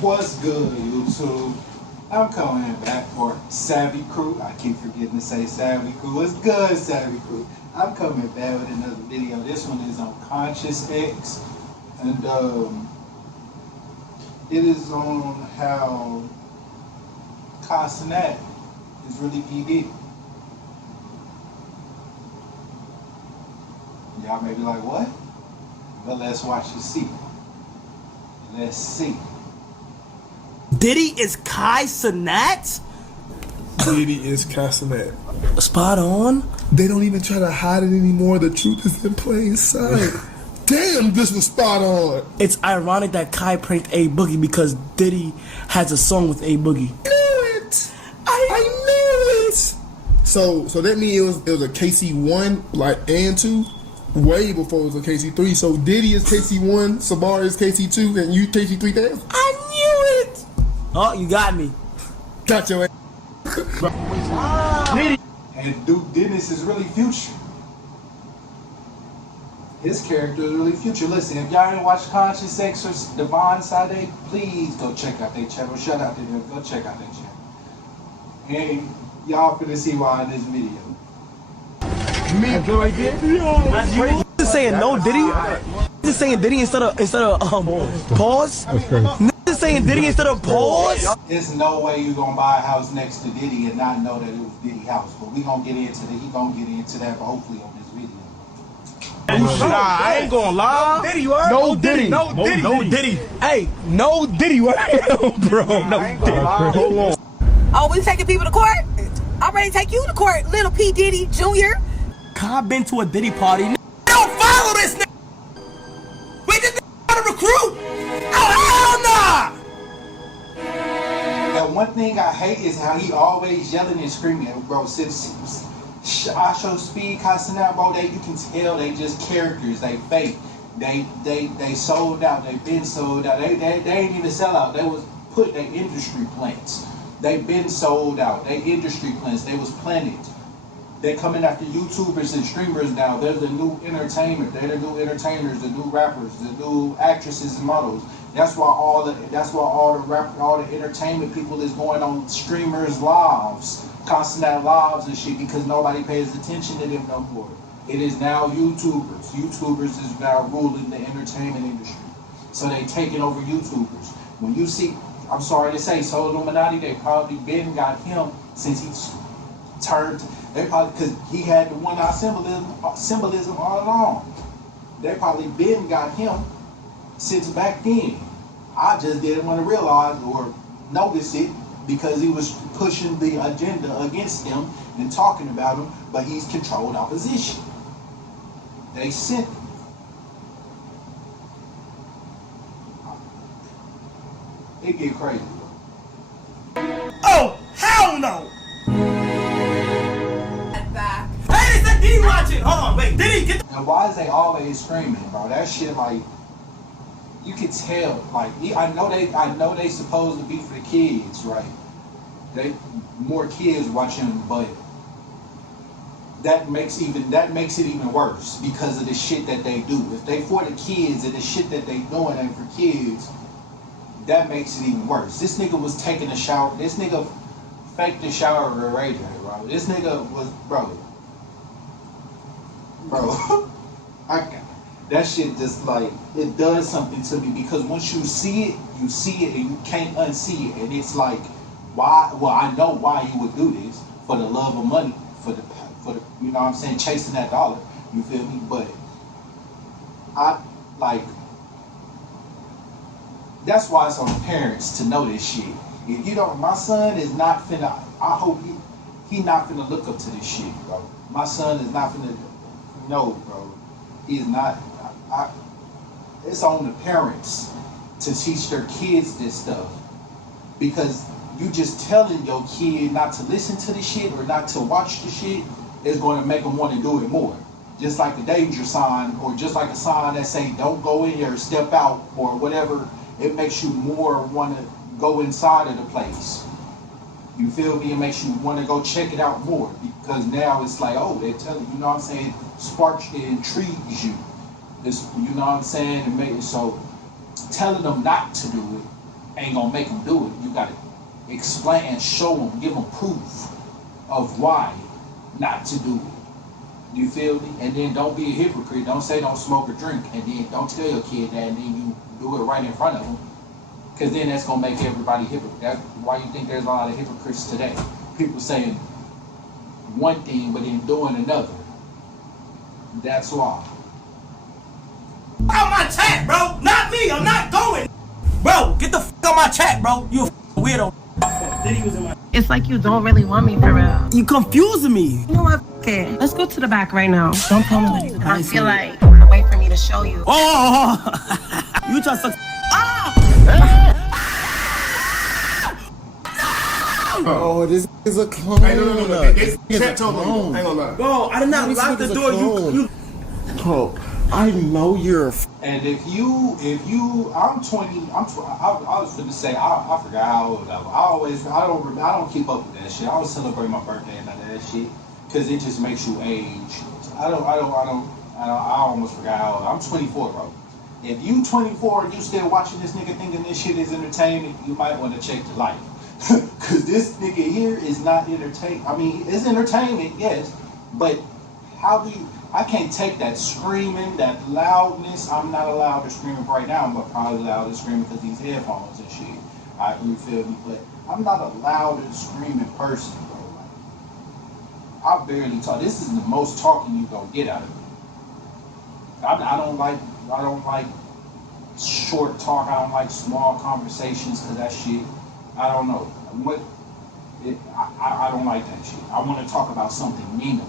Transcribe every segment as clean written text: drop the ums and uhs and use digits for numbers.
What's good, YouTube? I'm coming back for Savvy Crew. I keep forgetting to say Savvy Crew. What's good, Savvy Crew? I'm coming back with another video. This one is on Conscious X, and it is on how Cenat is really P. Diddy. Y'all may be like, what? But let's watch and see. Let's see. Diddy is Cenat? Diddy is Cenat. Spot on. They don't even try to hide it anymore. The truth is in plain sight. Damn, this was spot on. It's ironic that Kai pranked A Boogie because Diddy has a song with A Boogie. I knew it. I knew it. So that means it was a KC1 and 2 way before it was a KC3. So Diddy is KC1, Sabar is KC2, and you KC3 damn. I knew it. Oh, you got me. Got your ass. And Duke Dennis is really Future. His character is really Future. Listen, if y'all didn't watch Conscious X or Devon Sade, please go check out their channel. Shout out to them. Go check out their channel. And y'all finna see why in this video. Just saying no Diddy. Just saying Diddy instead of pause. Just saying Diddy instead of pause. There's no way you gonna buy a house next to Diddy and not know that it was Diddy's house. But we gonna get into that. He gonna get into that, but hopefully on this video. Nah, I ain't gonna lie. Diddy, right? No Diddy. No Diddy. No Diddy. Hey, no Diddy, right? Bro, no Diddy. Hold on. Oh, we taking people to court? I'm ready to take you to court, little P. Diddy Jr. Kai been to a Diddy party. Don't follow this nigga. We just got to recruit. Oh, hell nah. The one thing I hate is how he always yelling and screaming, bro. Since I show speed, Cenat, bro, you can tell they just characters. They fake. They sold out. They been sold out. They ain't even sell out. They was put their industry plants. They been sold out. They industry plants. They was planted. They coming after YouTubers and streamers now. They're the new entertainment. They're the new entertainers, the new rappers, the new actresses and models. That's why all the entertainment people is going on streamers lives, Cenat lives and shit, because nobody pays attention to them no more. It is now YouTubers. YouTubers is now ruling the entertainment industry. So they taking over YouTubers. When you see, I'm sorry to say, so Illuminati, they probably been got him since he turned. They probably, because he had the one-eye symbolism all along. They probably been got him since back then. I just didn't want to realize or notice it because he was pushing the agenda against them and talking about him, but he's controlled opposition. They sent him. It get crazy. Oh, hell no. Hey, it's that Diddy watching. Hold on, wait. Diddy, get the... And why is they always screaming, bro? That shit, like, you can tell. Like, I know they supposed to be for the kids, right? They more kids watching, but that makes it even worse because of the shit that they do. If they for the kids and the shit that they doing ain't for kids, that makes it even worse. This nigga was taking a shower. This nigga faked the shower with Ray J, bro. This nigga was, bro, that shit just like, it does something to me because once you see it and you can't unsee it. And it's like, why? Well, I know why you would do this, for the love of money, for the you know what I'm saying, chasing that dollar. You feel me? But I like, that's why it's on the parents to know this shit. If you don't, my son is not finna, I hope he not finna look up to this shit, bro. My son is not finna, no, bro. He's not, it's on the parents to teach their kids this stuff. Because you just telling your kid not to listen to the shit or not to watch the shit is going to make them want to do it more. Just like a danger sign, or just like a sign that say don't go in here, step out, or whatever. It makes you more want to go inside of the place. You feel me? It makes you want to go check it out more because now it's like, oh, they're telling you, know what I'm saying? It sparks, it intrigues you. It's, you know what I'm saying? It makes, so telling them not to do it ain't gonna make them do it. You gotta explain and show them, give them proof of why not to do it. You feel me? And then don't be a hypocrite. Don't say don't smoke or drink, and then don't tell your kid that, and then you do it right in front of them. Because then that's gonna make everybody hypocrite. That's why you think there's a lot of hypocrites today. People saying one thing but then doing another. That's why. On my chat, bro. Not me. I'm not going. Bro, get the f on my chat, bro. You a weirdo. Diddy was in my. It's like you don't really want me for real. You confusing me. You know what? Okay, let's go to the back right now. Don't tell me. I feel like a way for me to show you. Oh, you just suck. Oh, this is a clone. Hey, no. Chat told me. I ain't gonna lie. Bro, I did not lock the door. You. Bro, I know you're. And if you, I'm 20. I was gonna say I forgot how old I was. I don't keep up with that shit. I always celebrate my birthday and none of that shit because it just makes you age. I almost forgot how old. I'm 24, bro. If you 24 and you still watching this nigga thinking this shit is entertainment, you might want to check your life. Cause this nigga here is not entertainment. I mean, it's entertainment, yes, but how do you? I can't take that screaming, that loudness. I'm not allowed to scream right now, but probably allowed to scream because these headphones and shit. You feel me? But I'm not a loud and screaming person, bro. Like, I barely talk. This is the most talking you gonna get out of me. I don't like short talk. I don't like small conversations because that shit. I don't know I don't like that shit. I want to talk about something meaningful.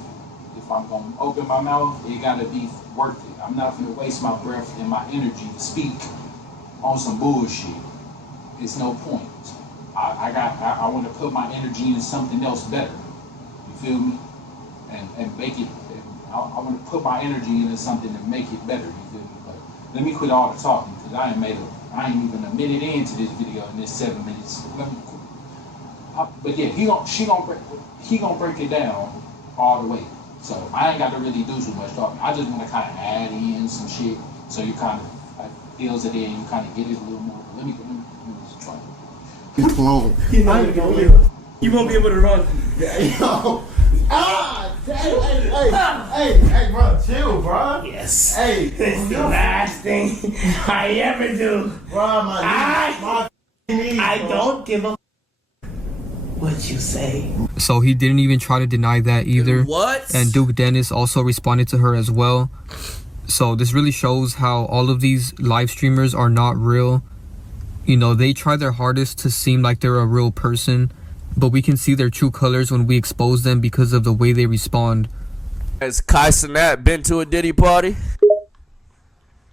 If I'm gonna open my mouth, it gotta be worth it. I'm not gonna waste my breath and my energy to speak on some bullshit. It's no point. I want to put my energy into something else better. You feel me? And make it. I want to put my energy into something to make it better. You feel me? But let me quit all the talking because I ain't even a minute into this video in this 7 minutes. But yeah, he gonna break it down all the way. So I ain't got to really do too much talking. I just want to kind of add in some shit so you kind of like feels it in. You kind of get it a little more. Let me just try. He's clone. You won't be able to run. Yo. Hey, bro, chill, bro. Yes. Hey, this is the last thing I ever do. Bro, I don't give a what you say. So he didn't even try to deny that either. What? And Duke Dennis also responded to her as well. So this really shows how all of these live streamers are not real. You know, they try their hardest to seem like they're a real person, but we can see their true colors when we expose them because of the way they respond. Has Cenat been to a Diddy party?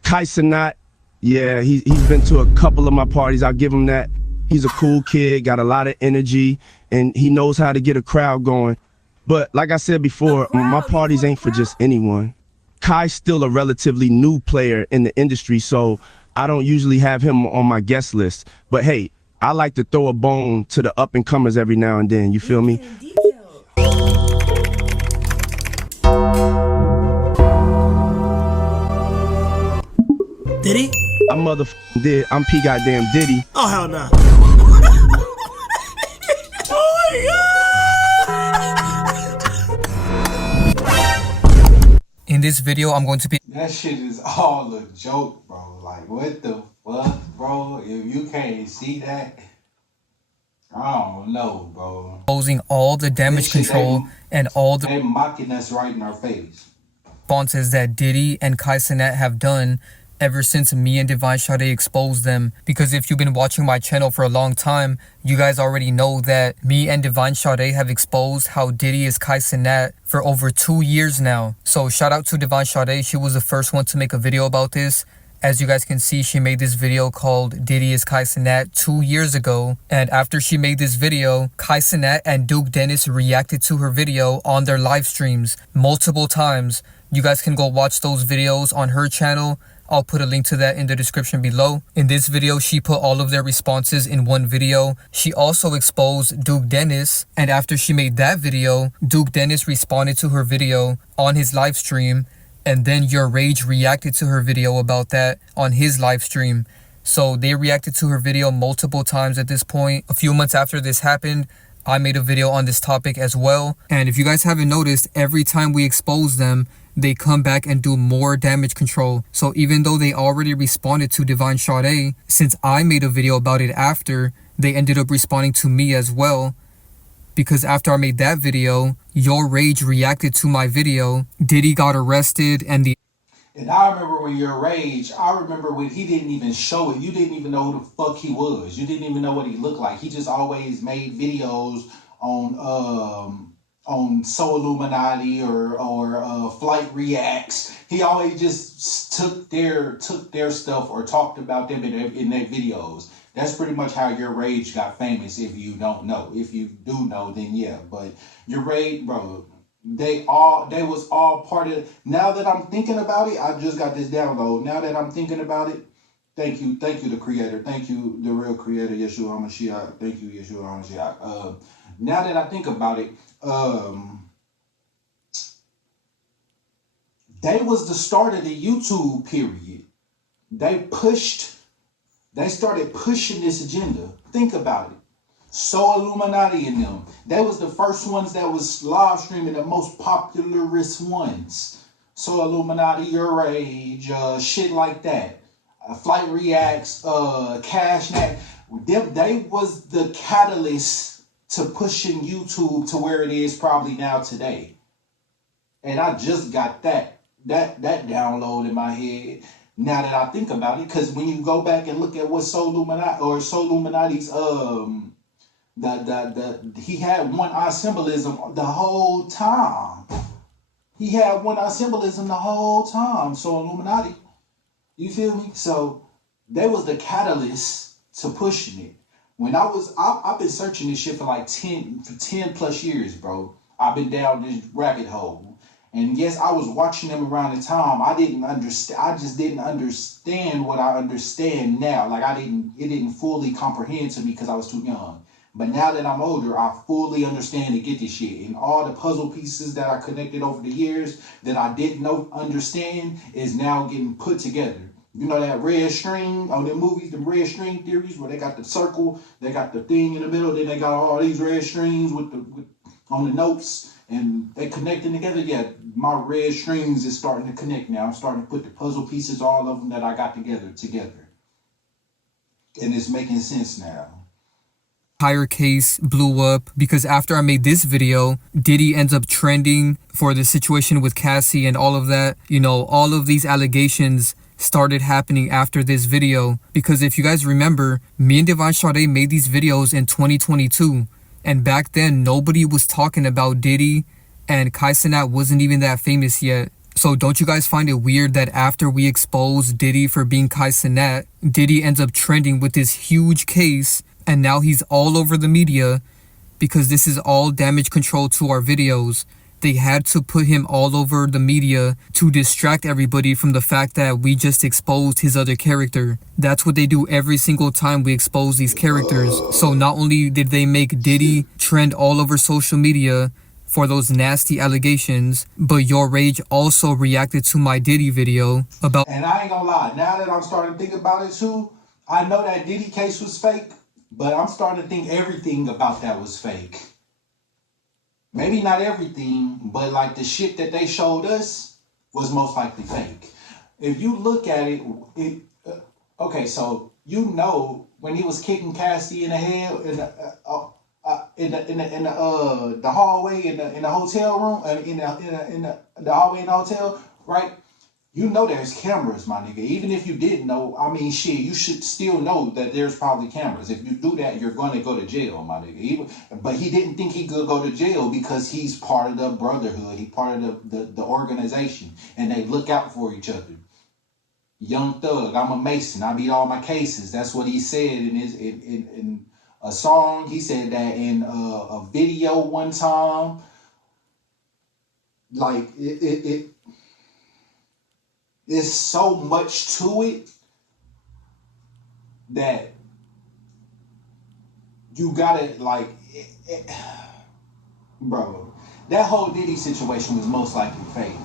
Cenat, yeah, he's been to a couple of my parties. I'll give him that. He's a cool kid, got a lot of energy, and he knows how to get a crowd going. But like I said before, my parties ain't for just anyone. Kai's still a relatively new player in the industry, so I don't usually have him on my guest list. But hey, I like to throw a bone to the up-and-comers every now and then, you feel me? Diddy? I motherfucking did. I'm P goddamn Diddy. Oh, hell no. In this video, I'm going to be That shit is all a joke, bro. Like, what the fuck, bro? If you can't see that, I don't know, bro. exposing all the damage control and all the They mocking us right in our face. responses that Diddy and Cenat have done ever since me and Divine Sade exposed them. Because if you've been watching my channel for a long time, you guys already know that me and Divine Sade have exposed how Diddy is Cenat for over 2 years now. So shout out to Divine Sade. She was the first one to make a video about this. As you guys can see, she made this video called Diddy is Cenat 2 years ago. And after she made this video, Cenat and Duke Dennis reacted to her video on their live streams multiple times. You guys can go watch those videos on her channel. I'll put a link to that in the description below. In this video, she put all of their responses in one video. She also exposed Duke Dennis. And after she made that video, Duke Dennis responded to her video on his live stream. And then Your Rage reacted to her video about that on his live stream. So they reacted to her video multiple times at this point. A few months after this happened, I made a video on this topic as well. And if you guys haven't noticed, every time we expose them, they come back and do more damage control. So even though they already responded to Divine Sade, since I made a video about it after, they ended up responding to me as well. Because after I made that video, Your Rage reacted to my video, Diddy got arrested, and And I remember when Your Rage, I remember when he didn't even show it. You didn't even know who the fuck he was. You didn't even know what he looked like. He just always made videos on So Illuminati or Flight Reacts. He always just took their stuff or talked about them in their videos. That's pretty much how Your Rage got famous. If you don't know, if you do know, then yeah. But Your Rage, bro, they was all part of. Now that I'm thinking about it, I just got this download. Now that I'm thinking about it, thank you, the creator, thank you, the real creator, Yeshua HaMashiach, thank you, Yeshua HaMashiach. Now that I think about it, they was the start of the YouTube period. They started pushing this agenda. Think about it. So Illuminati in them. They was the first ones that was live streaming, the most popularist ones. So Illuminati, Your Rage, shit like that. Flight Reacts, Cashnet. They was the catalyst to pushing YouTube to where it is probably now today. And I just got that download in my head. Now that I think about it, because when you go back and look at what So Illuminati's he had one eye symbolism the whole time. He had one eye symbolism the whole time. So Illuminati, you feel me? So they was the catalyst to pushing it. When I've been searching this shit for like 10 plus years, bro. I've been down this rabbit hole. And yes, I was watching them around the time. I just didn't understand what I understand now. Like it didn't fully comprehend to me because I was too young. But now that I'm older, I fully understand and get this shit. And all the puzzle pieces that I connected over the years that I didn't understand is now getting put together. You know that red string on the movies, the red string theories where they got the circle, they got the thing in the middle, then they got all these red strings on the notes. And they connecting together. Yeah, my red strings is starting to connect now. I'm starting to put the puzzle pieces, all of them that I got together. And it's making sense now. Entire case blew up because after I made this video, Diddy ends up trending for the situation with Cassie and all of that. You know, all of these allegations started happening after this video. Because if you guys remember, me and Divine Sade made these videos in 2022. And back then, nobody was talking about Diddy, and Cenat wasn't even that famous yet. So don't you guys find it weird that after we exposed Diddy for being Cenat, Diddy ends up trending with this huge case, and now he's all over the media because this is all damage control to our videos. They had to put him all over the media to distract everybody from the fact that we just exposed his other character. That's what they do every single time we expose these characters. So not only did they make Diddy trend all over social media for those nasty allegations, but Your Rage also reacted to my Diddy video about... And I ain't gonna lie, now that I'm starting to think about it too, I know that Diddy case was fake, but I'm starting to think everything about that was fake. Maybe not everything, but like the shit that they showed us was most likely fake. If you look at it, okay, so you know when he was kicking Cassie in the head in the hallway in the hotel room, in the hallway in the hotel, right? You know there's cameras, my nigga. Even if you didn't know, I mean, shit, you should still know that there's probably cameras. If you do that, you're going to go to jail, my nigga. But he didn't think he could go to jail because he's part of the brotherhood. He's part of the organization. And they look out for each other. Young Thug, I'm a Mason. I beat all my cases. That's what he said in a song. He said that in a video one time. Like, there's so much to it that you gotta, like, bro, that whole Diddy situation was most likely fake.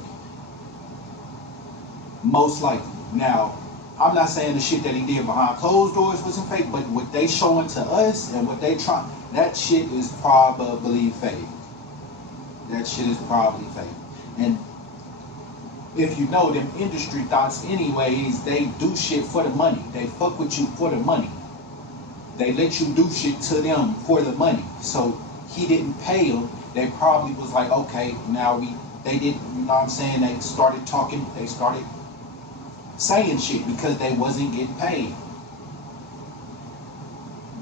Most likely. Now, I'm not saying the shit that he did behind closed doors wasn't fake, but what they showing to us and what they trying, that shit is probably fake. That shit is probably fake. And if you know them industry thoughts anyways, they do shit for the money. They fuck with you for the money. They let you do shit to them for the money. So he didn't pay them. They probably was like, okay, now they didn't, you know what I'm saying? They started talking, they started saying shit because they wasn't getting paid.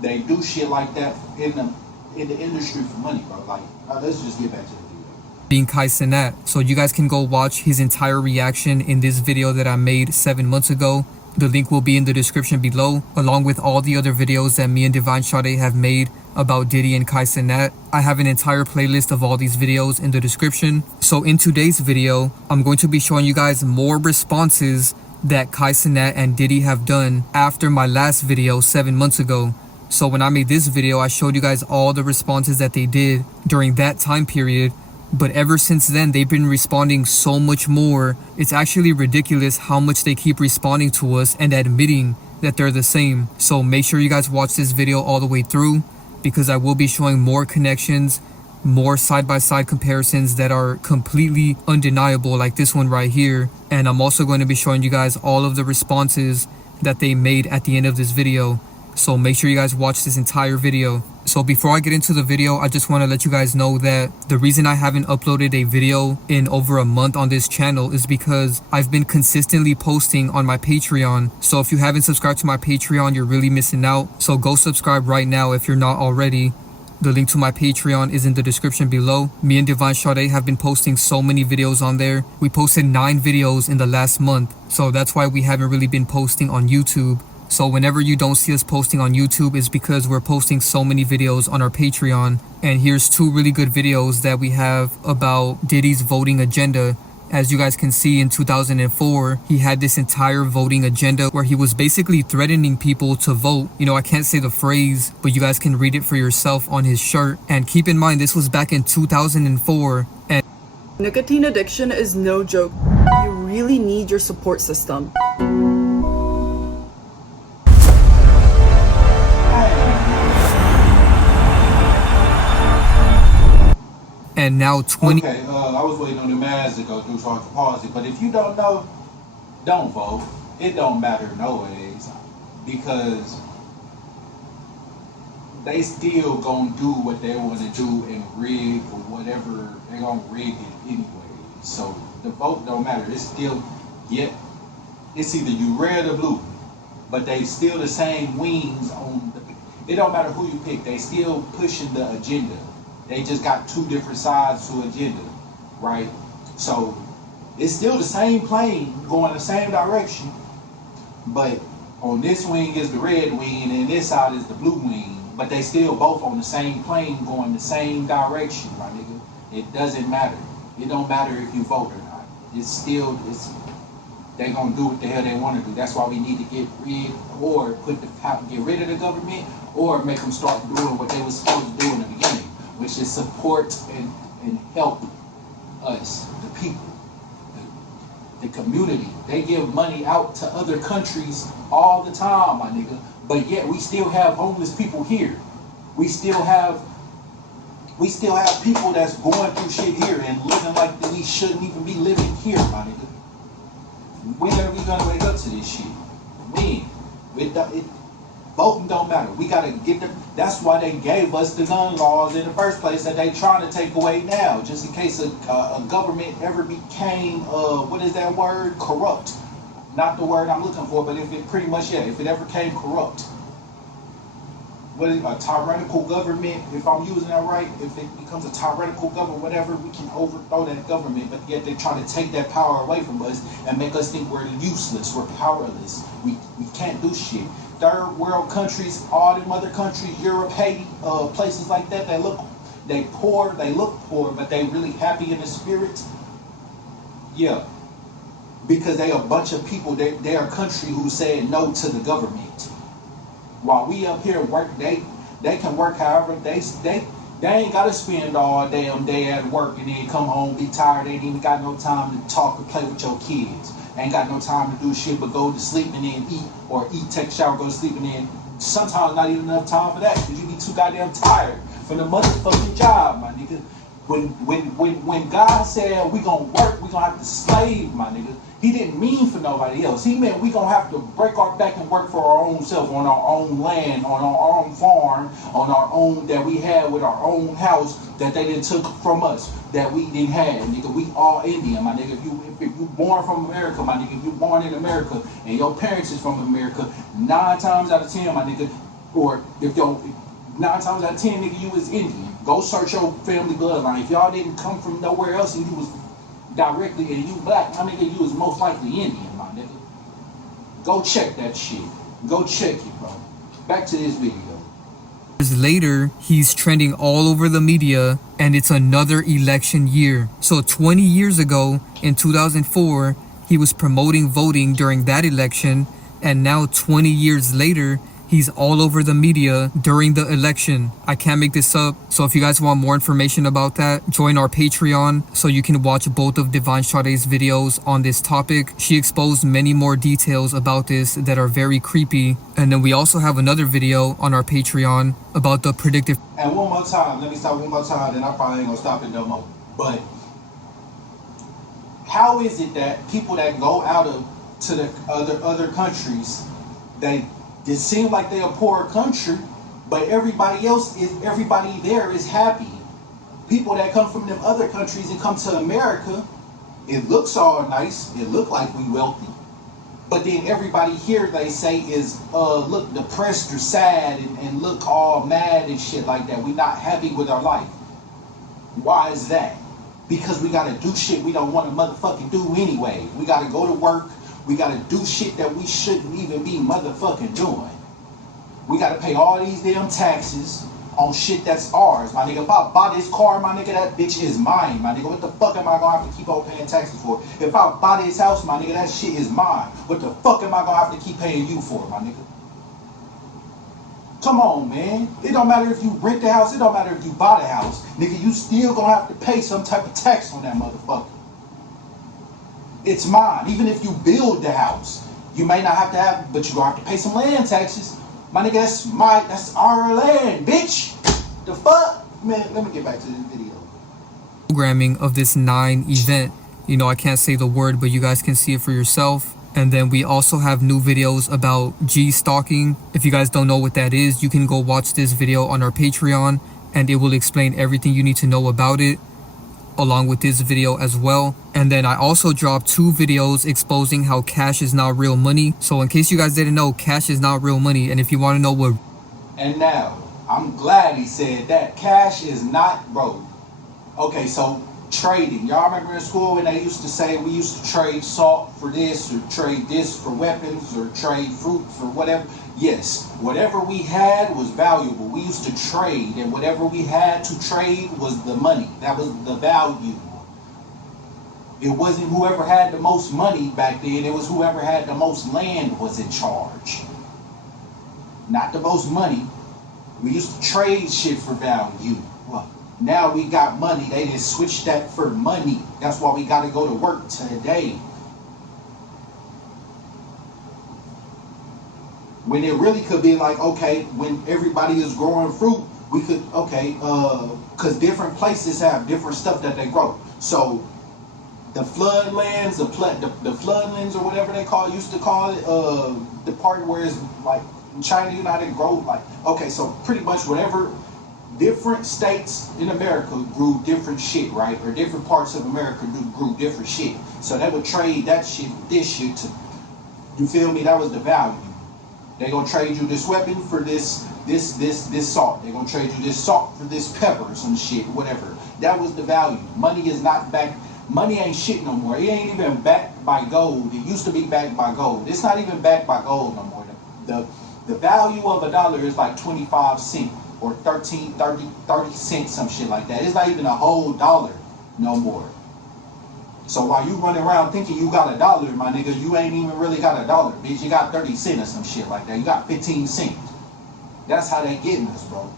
They do shit like that in the industry for money, bro. Like, let's just get back to the video. Being Cenat. So you guys can go watch his entire reaction in this video that I made 7 months ago. The link will be in the description below, along with all the other videos that me and Divine Sade have made about Diddy and Cenat. I have an entire playlist of all these videos in the description. So in today's video, I'm going to be showing you guys more responses that Cenat and Diddy have done after my last video 7 months ago. So when I made this video, I showed you guys all the responses that they did during that time period. But ever since then, they've been responding so much more. It's actually ridiculous how much they keep responding to us and admitting that they're the same. So make sure you guys watch this video all the way through, because I will be showing more connections, more side-by-side comparisons that are completely undeniable, like this one right here. And I'm also going to be showing you guys all of the responses that they made at the end of this video. So make sure you guys watch this entire video. So before I get into the video, I just want to let you guys know that the reason I haven't uploaded a video in over a month on this channel is because I've been consistently posting on my Patreon. So if you haven't subscribed to my Patreon, you're really missing out. So go subscribe right now if you're not already. The link to my Patreon is in the description below. Me and Divine Sade have been posting so many videos on there. We posted 9 videos in the last month. So that's why we haven't really been posting on YouTube. So whenever you don't see us posting on YouTube, it's because we're posting so many videos on our Patreon. And here's 2 really good videos that we have about Diddy's voting agenda. As you guys can see, in 2004, he had this entire voting agenda where he was basically threatening people to vote. You know, I can't say the phrase, but you guys can read it for yourself on his shirt. And keep in mind, this was back in 2004. And nicotine addiction is no joke. You really need your support system. And now 20... Okay, I was waiting on the mask to go through so I could pause it. But if you don't know, don't vote. It don't matter no ways. Because they still gonna do what they want to do and rig or whatever. They're gonna rig it anyway. So the vote don't matter. It's still, it's either you red or blue. But they still the same wings on the... It don't matter who you pick. They still pushing the agenda. They just got 2 different sides to agenda, right? So it's still the same plane going the same direction, but on this wing is the red wing and this side is the blue wing, but they still both on the same plane going the same direction, my nigga. It doesn't matter. It don't matter if you vote or not. They gonna do what the hell they want to do. That's why we need to get rid or get rid of the government or make them start doing what they were supposed to do in the beginning, which is support and help us, the people, the community. They give money out to other countries all the time, my nigga. But yet we still have homeless people here. We still have people that's going through shit here and living like we shouldn't even be living here, my nigga. When are we gonna wake up to this shit? When? Voting don't matter. We gotta get them. That's why they gave us the gun laws in the first place that they trying to take away now, just in case a government ever became, what is that word? Corrupt. Not the word I'm looking for, but if it pretty much, if it ever came corrupt. What is a tyrannical government, if I'm using that right, if it becomes a tyrannical government, whatever, we can overthrow that government, but yet they're trying to take that power away from us and make us think we're useless, we're powerless, we can't do shit. Third world countries, all them other countries, Europe, Haiti, places like that, they look poor, but they really happy in the spirit. Yeah, because they a bunch of people, they're a country who said no to the government. While we up here work, they can work however they ain't gotta spend all damn day at work and then come home, be tired, they ain't even got no time to talk or play with your kids. Ain't got no time to do shit but go to sleep and then eat, or eat, take a shower, go to sleep, and then sometimes not even enough time for that because you be too goddamn tired from the motherfucking job, my nigga. When God said we gonna work, we gonna have to slave, my nigga, he didn't mean for nobody else. He meant we gonna have to break our back and work for our own self, on our own land, on our own farm, on our own, that we had with our own house that they didn't took from us, that we didn't have, nigga. We all Indian, my nigga. If you born from America, my nigga, if you born in America and your parents is from America, 9 times out of 10, my nigga, or if your 9 times out of 10, nigga, you was Indian. Go search your family bloodline. If y'all didn't come from nowhere else and you was directly and you black, my nigga, you was most likely Indian, my nigga. Go check that shit. Go check it, bro. Back to this video. Years later, he's trending all over the media, and it's another election year. So 20 years ago, in 2004, he was promoting voting during that election, and now 20 years later, he's all over the media during the election. I can't make this up. So if you guys want more information about that, join our Patreon so you can watch both of Divine Sade's videos on this topic. She exposed many more details about this that are very creepy. And then we also have another video on our Patreon about the predictive. And one more time, let me stop one more time, then I probably ain't gonna stop it no more. But how is it that people that go out to the other countries, it seems like they're a poor country, but everybody there is happy. People that come from them other countries and come to America, it looks all nice, it look like we wealthy, but then everybody here, they say, is look depressed or sad and look all mad and shit like that. We not happy with our life. Why is that? Because we gotta do shit we don't want to motherfucking do anyway. We gotta go to work. We gotta do shit that we shouldn't even be motherfucking doing. We gotta pay all these damn taxes on shit that's ours, my nigga. If I buy this car, my nigga, that bitch is mine, my nigga. What the fuck am I gonna have to keep on paying taxes for? If I buy this house, my nigga, that shit is mine. What the fuck am I gonna have to keep paying you for, my nigga? Come on, man. It don't matter if you rent the house. It don't matter if you buy the house. Nigga, you still gonna have to pay some type of tax on that motherfucker. It's mine. Even if you build the house, you may not have to have, but you gonna have to pay some land taxes. My nigga, that's our land, bitch. The fuck? Man, let me get back to this video. Programming of this 9 event. You know, I can't say the word, but you guys can see it for yourself. And then we also have new videos about G-stalking. If you guys don't know what that is, you can go watch this video on our Patreon, and it will explain everything you need to know about it, along with this video as well. And then I also dropped 2 videos exposing how cash is not real money. So in case you guys didn't know, cash is not real money. And if you want to know what... And now, I'm glad he said that. Cash is not, bro. Okay, so trading. Y'all remember in school when they used to say we used to trade salt for this, or trade this for weapons, or trade fruit for whatever? Yes, whatever we had was valuable. We used to trade, and whatever we had to trade was the money. That was the value. It wasn't whoever had the most money back then. It was whoever had the most land was in charge. Not the most money. We used to trade shit for value. Well, now we got money. They just switched that for money. That's why we got to go to work today. When it really could be like, okay, when everybody is growing fruit, we could, okay, because different places have different stuff that they grow. So the floodlands, the floodlands or whatever they used to call it, the part where it's like in China, United grow like, okay, so pretty much whatever different states in America grew different shit, right? Or different parts of America grew different shit. So they would trade that shit with this shit to, you feel me? That was the value. They're gonna trade you this weapon for this salt. They're gonna trade you this salt for this pepper or some shit, whatever. That was the value. Money is not backed. Money ain't shit no more. It ain't even backed by gold. It used to be backed by gold. It's not even backed by gold no more. The value of $1 is like 25 cents or 30 cents, some shit like that. It's not even a whole dollar no more. So while you running around thinking you got $1, my nigga, you ain't even really got $1, bitch. You got 30 cents or some shit like that. You got 15 cents. That's how they getting us, bro.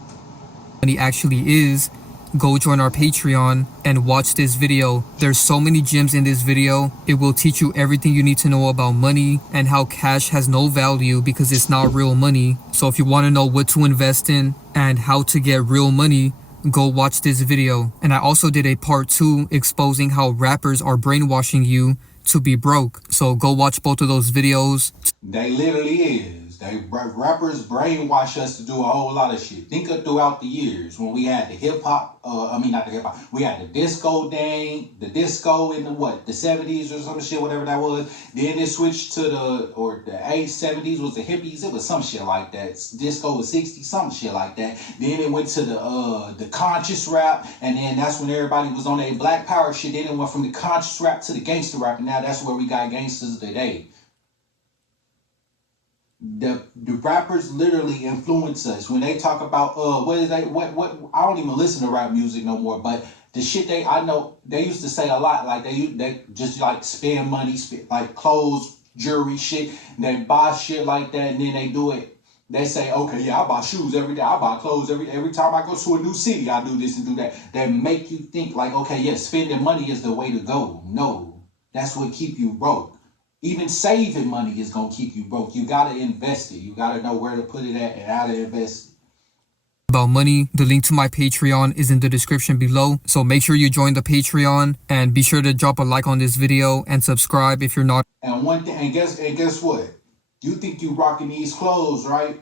Money actually is. go join our Patreon and watch this video. There's so many gems in this video. It will teach you everything you need to know about money and how cash has no value because it's not real money. So if you want to know what to invest in and how to get real money, go watch this video. And I also did a part 2 exposing how rappers are brainwashing you to be broke. So go watch both of those videos. They literally is. Rappers brainwash us to do a whole lot of shit. Think of throughout the years when we had the hip hop, not the hip hop, we had the disco dane, the disco in the 70s or some shit, whatever that was. Then it switched to the 70s was the hippies. It was some shit like that. Disco was 60s, some shit like that. Then it went to the conscious rap, and then that's when everybody was on their black power shit. Then it went from the conscious rap to the gangster rap, and now that's where we got gangsters today. The rappers literally influence us when they talk about what I don't even listen to rap music no more, but the shit I know they used to say a lot, like they just like spend money, like clothes, jewelry, shit. They buy shit like that, and then they do it. They say, okay, yeah, I buy shoes every day, I buy clothes every time I go to a new city, I do this and do that. They make you think like, okay, yeah, spending money is the way to go. No, that's what keep you broke. Even saving money is going to keep you broke. You got to invest it. You got to know where to put it at and how to invest it. About money, the link to my Patreon is in the description below. So make sure you join the Patreon and be sure to drop a like on this video and subscribe if you're not. And one thing, and guess what? You think you rocking these clothes, right?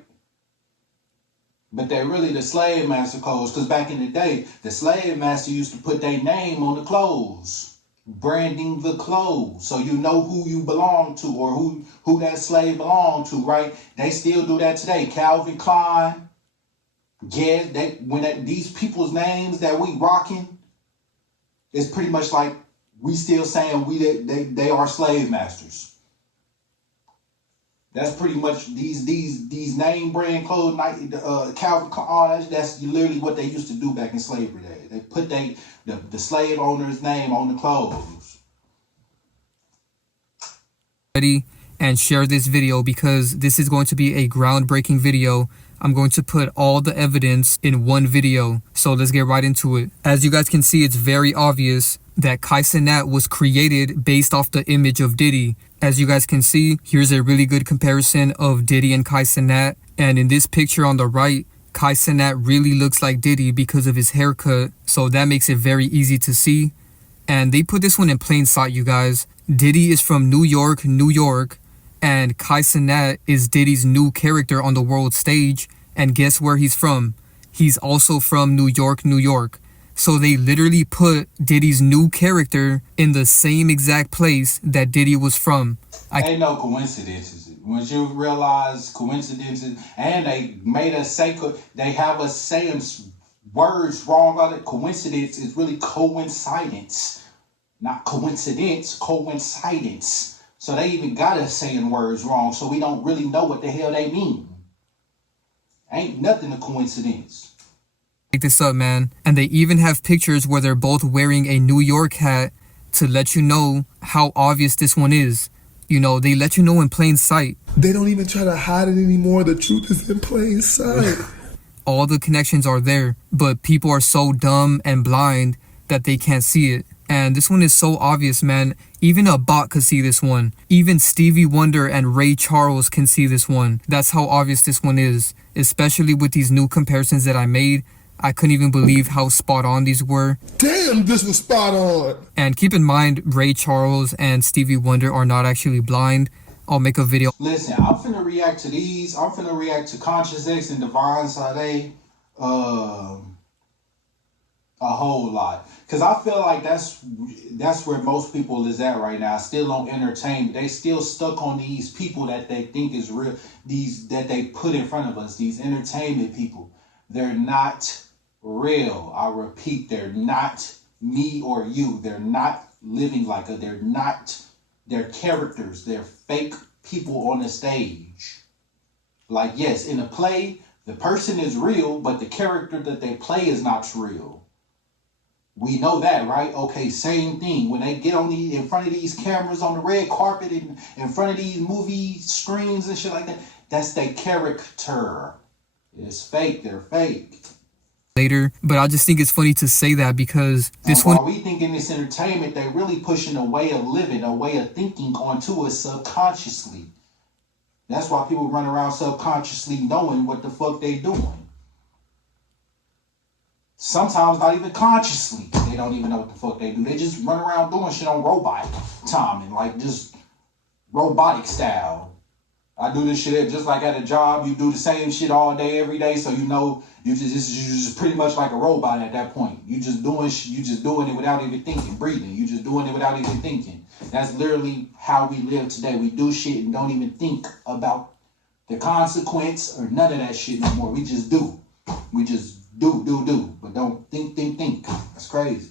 But they're really the slave master clothes. Because back in the day, the slave master used to put their name on the clothes. Branding the clothes, so you know who you belong to or who that slave belonged to, right? They still do that today. Calvin Klein, yeah, these people's names that we rocking, it's pretty much like we still saying they are slave masters. That's pretty much these name brand clothes, Calvin Klein. That's literally what they used to do back in slavery days. They put the slave owner's name on the clothes. Ready and share this video because this is going to be a groundbreaking video. I'm going to put all the evidence in one video. So let's get right into it. As you guys can see, it's very obvious that Cenat was created based off the image of Diddy. As you guys can see, here's a really good comparison of Diddy and Cenat. And in this picture on the right, Cenat really looks like Diddy because of his haircut. So that makes it very easy to see. And they put this one in plain sight, you guys. Diddy is from New York, New York. And Cenat is Diddy's new character on the world stage. And guess where he's from? He's also from New York, New York. So they literally put Diddy's new character in the same exact place that Diddy was from. Ain't no coincidences. Once you realize coincidences, and they made us say, they have us saying words wrong about it. Coincidence is really coincidence. Not coincidence, coincidence. So they even got us saying words wrong, so we don't really know what the hell they mean. Ain't nothing a coincidence. Pick this up, man. And they even have pictures where they're both wearing a New York hat to let you know how obvious this one is. You know, they let you know in plain sight. They don't even try to hide it anymore. The truth is in plain sight. All the connections are there, but people are so dumb and blind that they can't see it. And this one is so obvious, man. Even a bot could see this one. Even Stevie Wonder and Ray Charles can see this one. That's how obvious this one is. Especially with these new comparisons that I made. I couldn't even believe how spot on these were. Damn, this was spot on. And keep in mind, Ray Charles and Stevie Wonder are not actually blind. I'll make a video. Listen, I'm finna react to these. I'm finna react to Conscious X and Divine Sade a whole lot. Because I feel like that's where most people is at right now. Still on entertainment. They still stuck on these people that they think is real. That they put in front of us. These entertainment people. They're not real. I repeat, they're not me or you. They're not living like it. They're characters. They're fake people on the stage. Like, yes, in a play, the person is real, but the character that they play is not real. We know that, right? Okay, same thing. When they get in front of these cameras on the red carpet and in front of these movie screens and shit like that, that's their character. It's fake. They're fake. later, but I just think it's funny to say that because this one. While we thinking it's entertainment, they really pushing a way of living, a way of thinking onto us subconsciously. That's why people run around subconsciously knowing what the fuck they doing. Sometimes not even consciously. They don't even know what the fuck they do. They just run around doing shit on robot timing, like just robotic style. I do this shit just like at a job. You do the same shit all day, every day, so you know you just pretty much like a robot at that point. You just doing it without even thinking, breathing. You just doing it without even thinking. That's literally how we live today. We do shit and don't even think about the consequence or none of that shit no more. We just do. We just do, but don't think. That's crazy.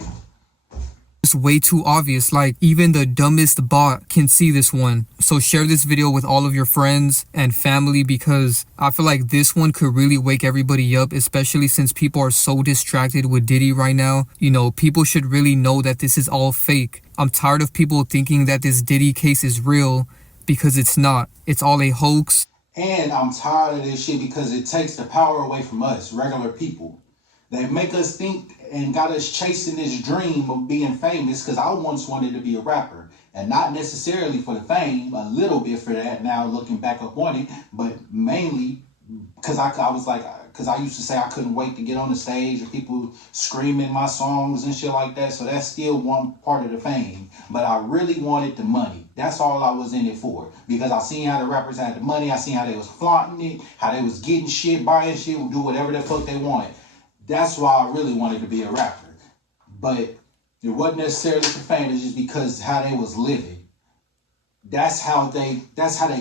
It's way too obvious, like even the dumbest bot can see this one. So share this video with all of your friends and family because I feel like this one could really wake everybody up, especially since people are so distracted with Diddy right now. You know, people should really know that this is all fake. I'm tired of people thinking that this Diddy case is real because it's not. It's all a hoax. And I'm tired of this shit because it takes the power away from us, regular people. They make us think and got us chasing this dream of being famous because I once wanted to be a rapper. And not necessarily for the fame, a little bit for that now looking back up on it, but mainly because I used to say I couldn't wait to get on the stage or people screaming my songs and shit like that. So that's still one part of the fame. But I really wanted the money. That's all I was in it for. Because I seen how the rappers had the money. I seen how they was flaunting it, how they was getting shit, buying shit, do whatever the fuck they wanted. That's why I really wanted to be a rapper. But it wasn't necessarily for fame, it's just because how they was living. That's how they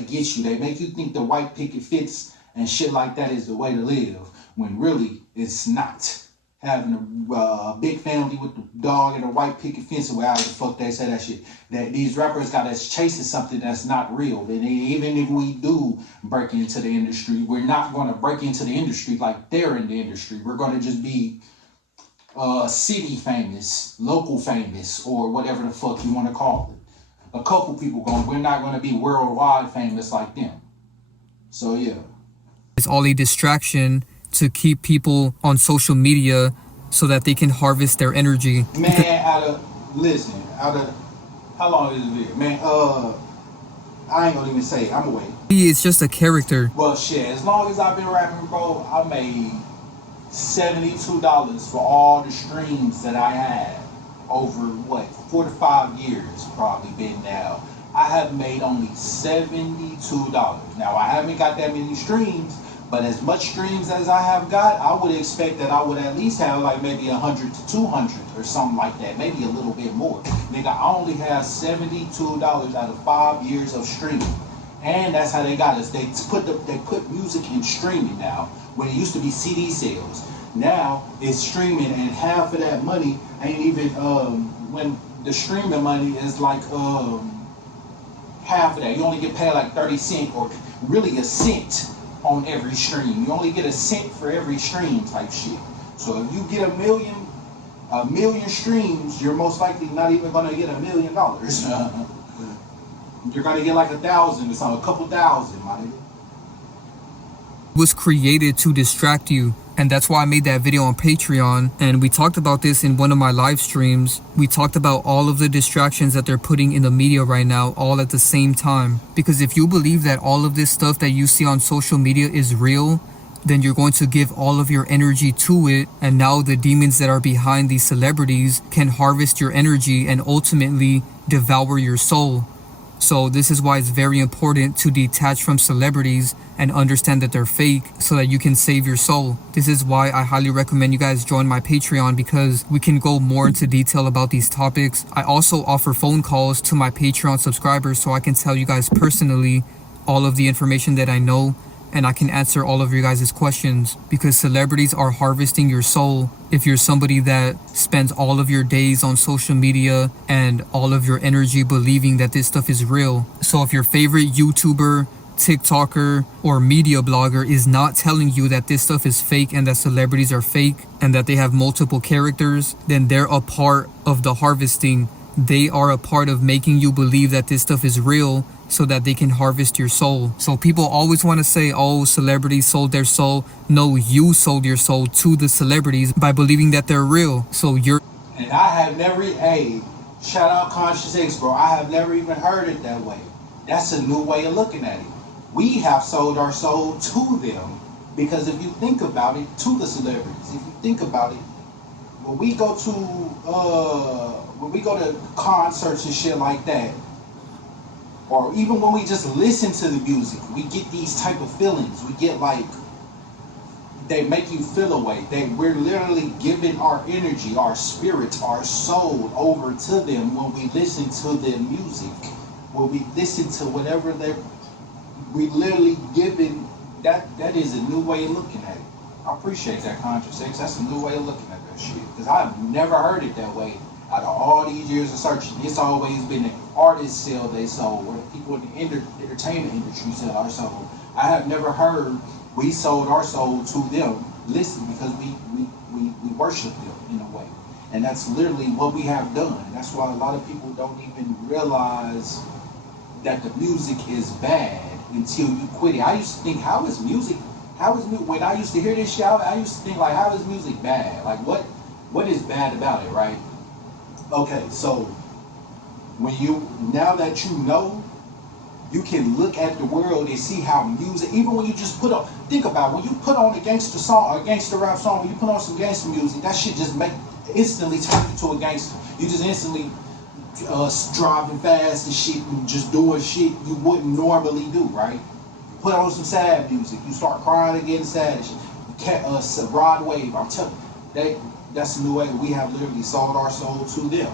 get you. They make you think the white picket fence and shit like that is the way to live, when really it's not. Having a big family with the dog and a white picket fence, or however the fuck they say that shit. That these rappers got us chasing something that's not real. And even if we do break into the industry, we're not going to break into the industry like they're in the industry. We're going to just be city famous, local famous, or whatever the fuck you want to call it. A couple people going, we're not going to be worldwide famous like them. So yeah. It's all a distraction to keep people on social media so that they can harvest their energy. Man, how long is this video? Man, I ain't gonna even say it. I'm gonna wait. He is just a character. Well, shit, as long as I've been rapping, bro, I made $72 for all the streams that I had over, 4 to 5 years probably been now. I have made only $72. Now, I haven't got that many streams, but as much streams as I have got, I would expect that I would at least have like maybe 100 to 200 or something like that. Maybe a little bit more. Nigga, I only have $72 out of 5 years of streaming. And that's how they got us. They put music in streaming now, when it used to be CD sales. Now it's streaming, and half of that money ain't even, when the streaming money is like half of that. You only get paid like 30 cents or really a cent on every stream. You only get a cent for every stream type shit. So if you get a million streams, you're most likely not even gonna get $1 million. You're gonna get like 1,000 or something, a couple thousand, my nigga. Was created to distract you, and that's why I made that video on Patreon. And we talked about this in one of my live streams. We talked about all of the distractions that they're putting in the media right now, all at the same time. Because if you believe that all of this stuff that you see on social media is real, then you're going to give all of your energy to it, and now the demons that are behind these celebrities can harvest your energy and ultimately devour your soul. So this is why it's very important to detach from celebrities and understand that they're fake so that you can save your soul. This is why I highly recommend you guys join my Patreon, because we can go more into detail about these topics. I also offer phone calls to my Patreon subscribers so I can tell you guys personally all of the information that I know, and I can answer all of your guys' questions, because celebrities are harvesting your soul. If you're somebody that spends all of your days on social media and all of your energy believing that this stuff is real. So if your favorite YouTuber, TikToker, or media blogger is not telling you that this stuff is fake and that celebrities are fake and that they have multiple characters, then they're a part of the harvesting. they are a part of making you believe that this stuff is real so that they can harvest your soul. So people always want to say, oh, celebrities sold their soul. No, you sold your soul to the celebrities by believing that they're real. So you're... And I have never, hey, shout out Conscious X, bro. I have never even heard it that way. That's a new way of looking at it. We have sold our soul to them because if you think about it, to the celebrities, if you think about it, when we go to concerts and shit like that, or even when we just listen to the music, we get these type of feelings. We get like, they make you feel a way. We're literally giving our energy, our spirit, our soul over to them when we listen to their music. When we listen to whatever we literally giving, that is a new way of looking at it. I appreciate that, Conscious X. That's a new way of looking at that shit. Because I've never heard it that way. Out of all these years of searching, it's always been an artist sell their soul, or people in the entertainment industry sell our soul. I have never heard we sold our soul to them. Listen, because we worship them in a way. And that's literally what we have done. That's why a lot of people don't even realize that the music is bad until you quit it. I used to think, when I used to hear this shit, I used to think like, how is music bad? Like what is bad about it, right? Okay, so now that you know, you can look at the world and see how music, even when you just think about it, when you put on a gangster song, a gangster rap song, when you put on some gangster music, that shit just instantly turn you to a gangster. You just instantly driving fast and shit and just doing shit you wouldn't normally do, right? You put on some sad music, you start crying again, sad shit. Rod Wave, I'm telling you, that's a new way. We have literally sold our soul to them.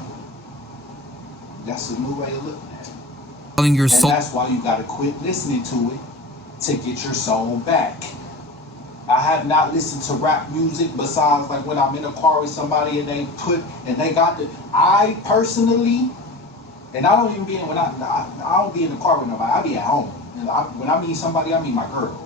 That's a new way of looking at it. Selling your soul. And that's why you gotta quit listening to it to get your soul back. I have not listened to rap music besides like when I'm in a car with somebody and I personally, and I don't even be in, I don't be in the car with nobody, I be at home. And when I meet somebody, I mean my girl.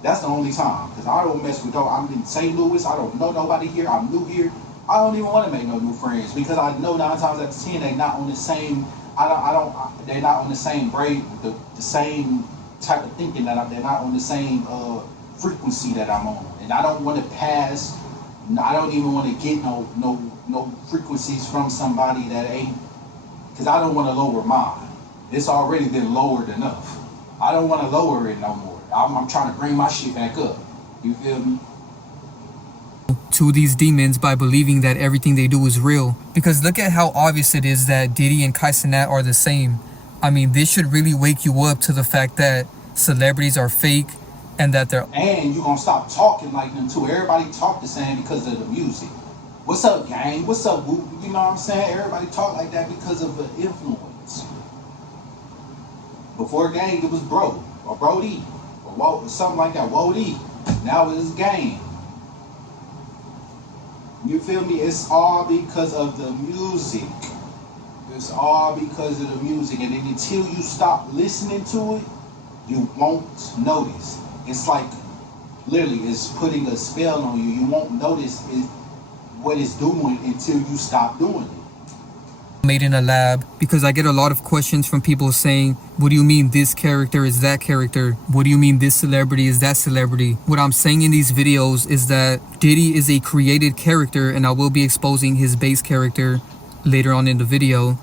That's the only time, because I don't mess with I'm in St. Louis, I don't know nobody here, I'm new here. I don't even want to make no new friends because I know 9 times out of 10 they're not on the same, they're not on the same brain, the same type of thinking they're not on the same frequency that I'm on. And I don't want to I don't even want to get no frequencies from somebody that ain't, because I don't want to lower mine. It's already been lowered enough. I don't want to lower it no more. I'm trying to bring my shit back up. You feel me? To these demons by believing that everything they do is real. Because look at how obvious it is that Diddy and Cenat are the same. I mean, this should really wake you up to the fact that celebrities are fake and that they're... And you're gonna stop talking like them too. Everybody talk the same because of the music. What's up, gang? What's up, whoop? You know what I'm saying? Everybody talk like that because of the influence. Before gang, it was bro, or Brody, or something like that, Wody. Now it's gang. You feel me? It's all because of the music. It's all because of the music. And then until you stop listening to it, you won't notice. It's like, literally, it's putting a spell on you. You won't notice what it's doing until you stop doing it. Made in a lab, because I get a lot of questions from people saying, what do you mean this character is that character? What do you mean this celebrity is that celebrity? What I'm saying in these videos is that Diddy is a created character, and I will be exposing his base character later on in the video.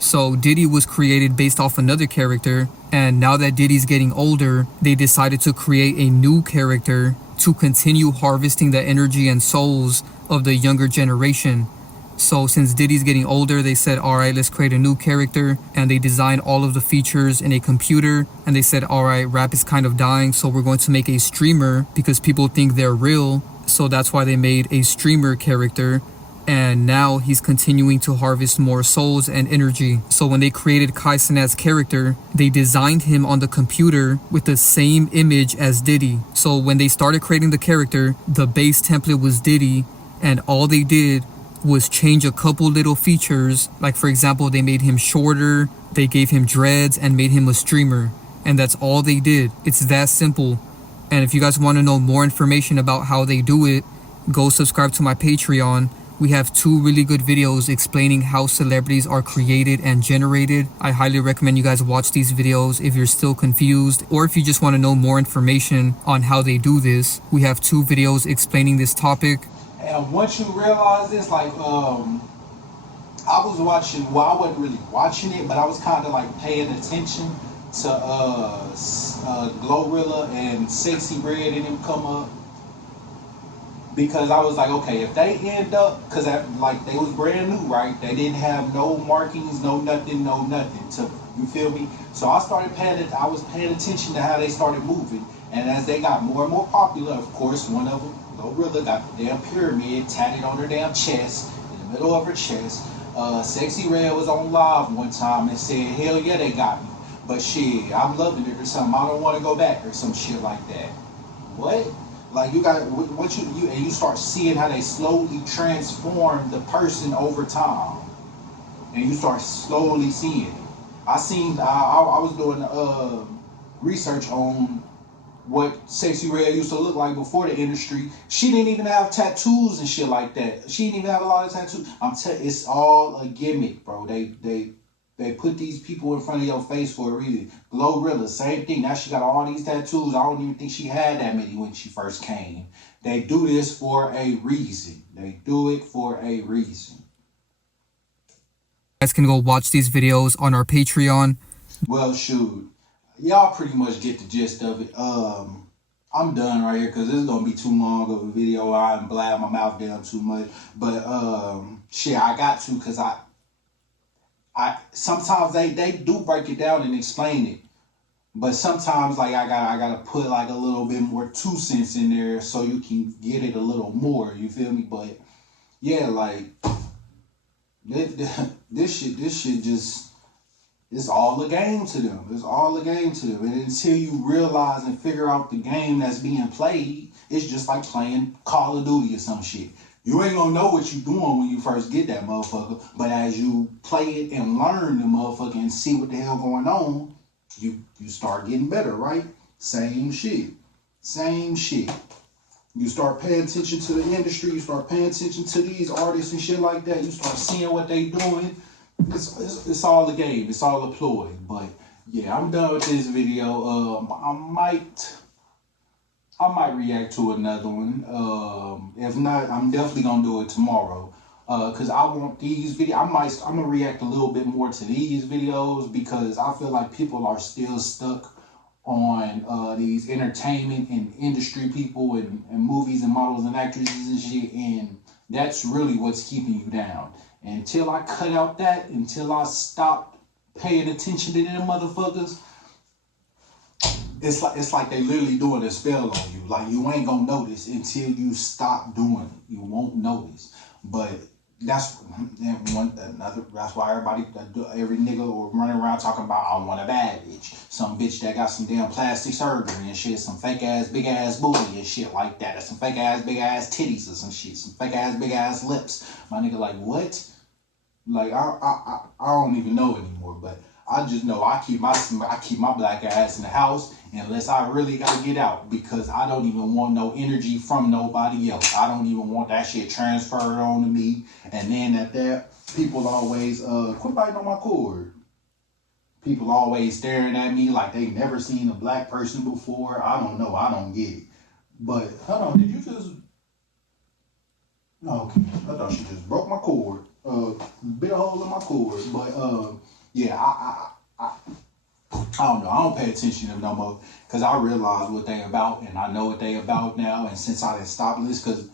So Diddy was created based off another character, and now that Diddy's getting older, they decided to create a new character to continue harvesting the energy and souls of the younger generation. So since Diddy's getting older, they said, all right, let's create a new character. And they designed all of the features in a computer. And they said, all right, rap is kind of dying, so we're going to make a streamer because people think they're real. So that's why they made a streamer character. And now he's continuing to harvest more souls and energy. So when they created Cenat's character, they designed him on the computer with the same image as Diddy. So when they started creating the character, the base template was Diddy. And all they did was change a couple little features. Like, for example, they made him shorter, they gave him dreads, and made him a streamer. And that's all they did. It's that simple. And if you guys want to know more information about how they do it, go subscribe to my Patreon, We have 2 really good videos explaining how celebrities are created and generated. I highly recommend you guys watch these videos if you're still confused, or if you just want to know more information on how they do this. We have 2 videos explaining this topic. And once you realize this, like, I was watching, well, I wasn't really watching it, but I was kind of like paying attention to Glorilla and Sexy Red and them come up, because I was like, okay, if they end up, because like they was brand new, right? They didn't have no markings, no nothing. To, you feel me? So I started I was paying attention to how they started moving, and as they got more and more popular, of course, one of them, Glorilla, got the damn pyramid tatted on her damn chest, in the middle of her chest. Sexy Red was on live one time and said, hell yeah, they got me. But shit, I'm loving it or something. I don't want to go back or some shit like that. What? Like you got, once you start seeing how they slowly transform the person over time. And you start slowly seeing it. I was doing research on what Sexy Red used to look like before the industry. She didn't even have tattoos and shit like that. She didn't even have a lot of tattoos. It's all a gimmick, bro. They put these people in front of your face for a reason. Glorilla, same thing. Now she got all these tattoos. I don't even think she had that many when she first came. They do this for a reason. They do it for a reason. You guys can go watch these videos on our Patreon. Well, shoot. Y'all pretty much get the gist of it. I'm done right here because this is going to be too long of a video. I'm blab my mouth down too much. But, shit, I got to because I sometimes they do break it down and explain it. But sometimes, like, I gotta put, like, a little bit more 2 cents in there so you can get it a little more. You feel me? But, yeah, like, this shit just... It's all a game to them. It's all a game to them. And until you realize and figure out the game that's being played, it's just like playing Call of Duty or some shit. You ain't gonna know what you're doing when you first get that motherfucker. But as you play it and learn the motherfucker and see what the hell going on, you start getting better, right? Same shit. Same shit. You start paying attention to the industry. You start paying attention to these artists and shit like that. You start seeing what they doing. It's all a game. It's all a ploy. But yeah, I'm done with this video. I might react to another one. If not, I'm definitely gonna do it tomorrow. Cause I want these videos. I'm gonna react a little bit more to these videos because I feel like people are still stuck on these entertainment and industry people and movies and models and actresses and shit, and that's really what's keeping you down. Until I cut out that, until I stop paying attention to them motherfuckers, it's like they literally doing a spell on you. Like you ain't gonna notice until you stop doing it. You won't notice. But that's why every nigga will run around talking about I want a bad bitch. Some bitch that got some damn plastic surgery and shit, some fake ass big ass booty and shit like that, or some fake ass big ass titties or some shit, some fake ass big ass lips. My nigga like what? Like I don't even know anymore, but I just know I keep my black ass in the house unless I really gotta get out, because I don't even want no energy from nobody else. I don't even want that shit transferred on to me. And then at that, people always quit biting on my cord. People always staring at me like they never seen a black person before. I don't know. I don't get it. But hold on, did you just? No, okay. I thought she just broke my cord. Bit a hole in my cord. But yeah, I don't know. I don't pay attention to them no more because I realize what they about and I know what they about now. And since I didn't stop listening, because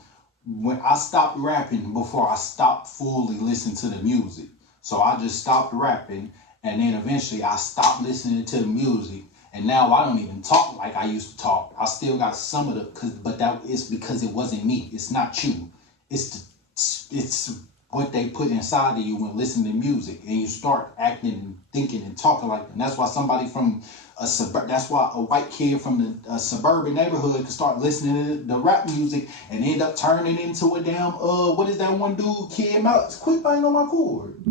when I stopped rapping before I stopped fully listening to the music, so I just stopped rapping and then eventually I stopped listening to the music. And now I don't even talk like I used to talk. I still got some of the, but that is because it wasn't me. It's not you. It's what they put inside of you when listening to music, and you start acting and thinking and talking like that. And that's why somebody from that's why a white kid from the suburban neighborhood could start listening to the rap music and end up turning into a damn what is that one dude kid Malice? Quit biting on my cord.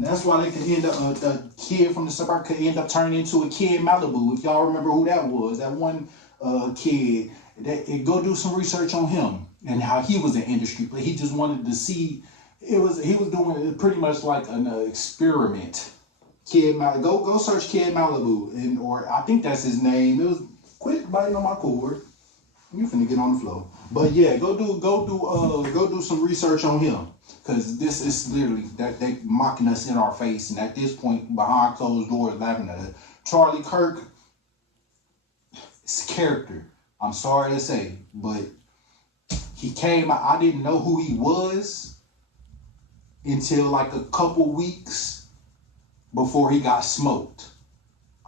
And that's why they could end up the kid from the suburb could end up turning into a Kid Malibu. If y'all remember who that was, that one kid. Go do some research on him and how he was an industry player. He just wanted to see. He was doing it pretty much like an experiment. Kid Malibu. Go search Kid Malibu, or I think that's his name. It was quit biting on my cord. You finna get on the floor. But yeah, go do some research on him, because this is literally that they mocking us in our face, and at this point behind closed doors laughing at us. Charlie Kirk, it's a character. I'm sorry to say, but he came out. I didn't know who he was until like a couple weeks before he got smoked.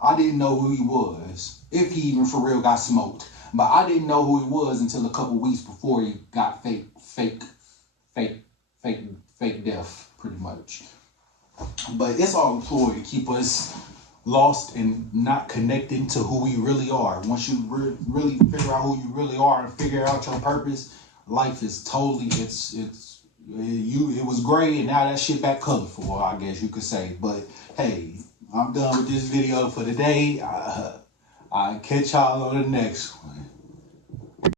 I didn't know who he was, if he even for real got smoked. But I didn't know who he was until a couple weeks before he got fake death, pretty much. But it's all employed to keep us lost and not connecting to who we really are. Once you really figure out who you really are and figure out your purpose, life is totally, it was gray and now that shit back colorful, I guess you could say. But hey, I'm done with this video for today. I'll catch y'all on the next one.